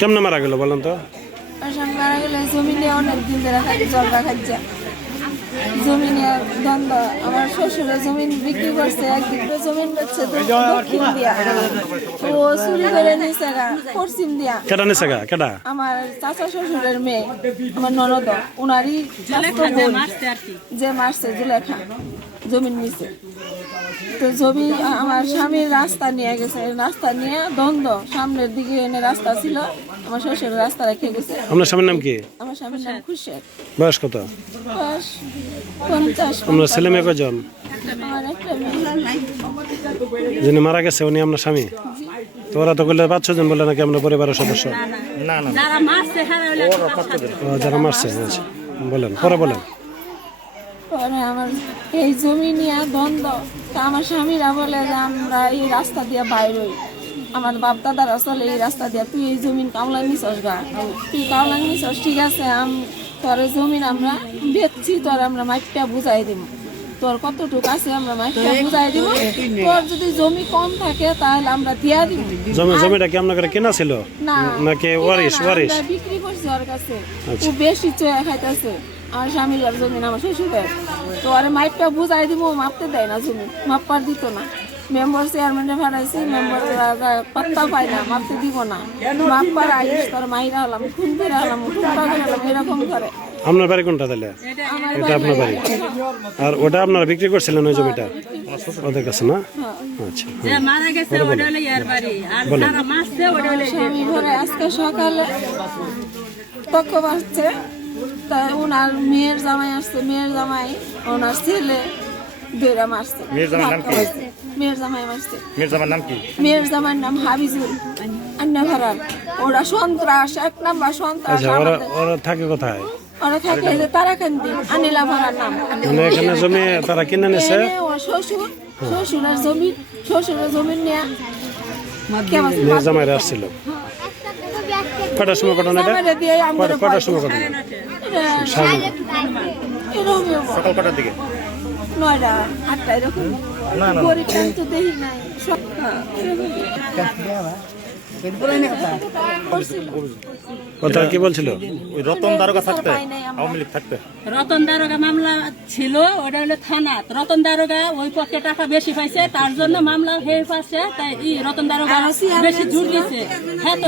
কেমনে মারা গেল বলেন তো? মারা গেলে জমি নিয়ে অনেকদিন ধরে ঝগড়া খাচ্ছে। জমি নিয়ে দ্বন্দ্ব। আমার শ্বশুরের জমিন বিক্রি করছে, একদিন জমিন বেচছে দক্ষিণ দিয়া, ও চুরি করে নিছে পশ্চিম দিয়া। কেডা নিছে গা? কেডা? আমার চাচা শ্বশুরের মেয়ে, আমার ননদ, উনারই যে মারছে জুলেখা জমিন নিছে। তো জমি আমার স্বামীর রাস্তা নিয়ে গেছে, রাস্তা নিয়ে দ্বন্দ্ব। সামনের দিকে এনে রাস্তা ছিল, আমার শ্বশুরের রাস্তা রেখে গেছে। আপনার স্বামীর নাম কি? আমার স্বামীর নাম খুশি। বয়স কত? বয়স 50। আপনার ছেলে মেয়ে কয়জন? আমার একটা মেয়ে। যিনি মারা গেছে উনি আপনার স্বামী? তো ওরা তো বললে 5-6 জন বলে নাকি আপনার পরিবারের সদস্য? না না যারা মারছে। আচ্ছা বলেন, পরে বলেন। পরে আমার এই জমি নিয়ে দ্বন্দ্ব। তা আমার স্বামীরা বলে যে আমরা এই রাস্তা দিয়ে বাইর হই, আমার বাপ দাদারা চলে এই রাস্তা দিয়ে, তুই এই জমিন কামলা নিছস গা, তুই কামলা নিছস, ঠিক আছে তোর জমিন আমরা বেচছি, তোর আমরা মাটিটা বুঝাই দিব, তোর কতটুকু আছে আমরা মাটিটা বুঝাই দিব, তোর যদি জমি কম থাকে তাহলে আমরা দিয়া দিব। জমিটা কি আপনার কেনা ছিল না নাকি ওয়ারিশ? আমরা বিক্রি করছি ওর কাছে, ও বেশি চয়ে খাইতেছে। আমার স্বামীর জমিন আমার শ্বশুরের, তো আরে মাইপটা বুঝাই দিব, মাপতে দেয় না, জমি মাপবার দিত না। মেম্বার চেয়ারম্যানে ভাড়াইছি, মেম্বার পাত্তা পাই না, মাপতে দিব না, মাপবার আইস তোর মাইরা হলাম, খুন করে হলাম, টুকটা করে হলাম, এরকম করে। আপনার বাড়ি কোনটা তাহলে? এটা আপনার বাড়ি। আর ওটা আপনারা বিক্রি করছিলেন ওই জমিটা ওদের কাছে না? আচ্ছা স্বামী ঘরে আজকে সকালে পক্ষ বাসছে, তাই ওনার মেয়ের জামাই আসছে, মেয়ের জামাই ওনার ছেলে বেড়া মারছে। মেয়ের জামাই মারছে। মেয়ের জামাইয়ের নাম হাবিজুল আন্নাভারার। ওরা সন্ত্রাস, 1 নাম্বার সন্ত্রাস। ওরা থাকে কোথায়? ওরা থাকে যে তারাকান্দি, আনিলা ভাড়ার নাম। মানে এখানে জমি তারা কিনে নিছে, ওর শ্বশুরের জমি নিয়ে মেয়ের জামাইরা আসছিল। কটার সময় ঘটনা এটা? কটার সময় ঘটনা? সকাল কটার দিকে? 9টা 8টা এরকম। গরিব তো দেখি নাই। কথা কি বলছিল? ওই রতন দারোগা থাকতে, আওয়ামী লীগ থাকতে। রতন দারোগা মামলা ছিল, ওটা হলো থানা। রতন দারোগা ওই পক্ষে টাকা বেশি পাইছে, তার জন্য মামলা হয়ে পাচ্ছে, তাই রতন দারোগা বেশি জোর দিচ্ছে। হ্যাঁ তো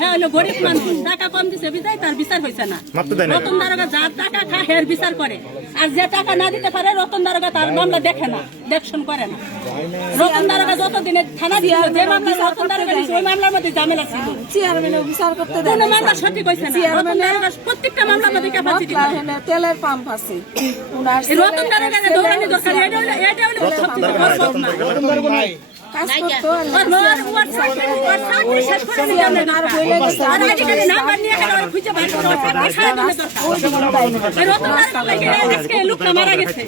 হ্যাঁ হলো গরিব মানুষ, টাকা কম দিছে বিদায় তার বিচার হয়েছে না। রতন দারোগা যার টাকা খায় হের বিচার করে, আর যে টাকা না দিতে পারে রতন দারোগা তার মামলা দেখে না, দেখশন করে না। রতন দারোগা যতদিনে থানা দিয়ে যে মামলা রতন দারোগা দিচ্ছে ওই মামলার মধ্যে ঝামেলা ছিল। বিচার করতে কোনো মামলা সঠিক হয়েছে না। রতন দারোগা প্রত্যেকটা মামলার মধ্যে ক্যাপাসিটি নাই। তেলের পাম্প আছে। রতন দারোগা দৌড়ানি দরকার, এটা হলো সবচেয়ে বড় সমস্যা। কাজ করতো আর আজকাল নাম্বার নিয়ে গেলে খুঁজে বাইর করা, রতন দারোগা আজকে লোকটা মারা গেছে।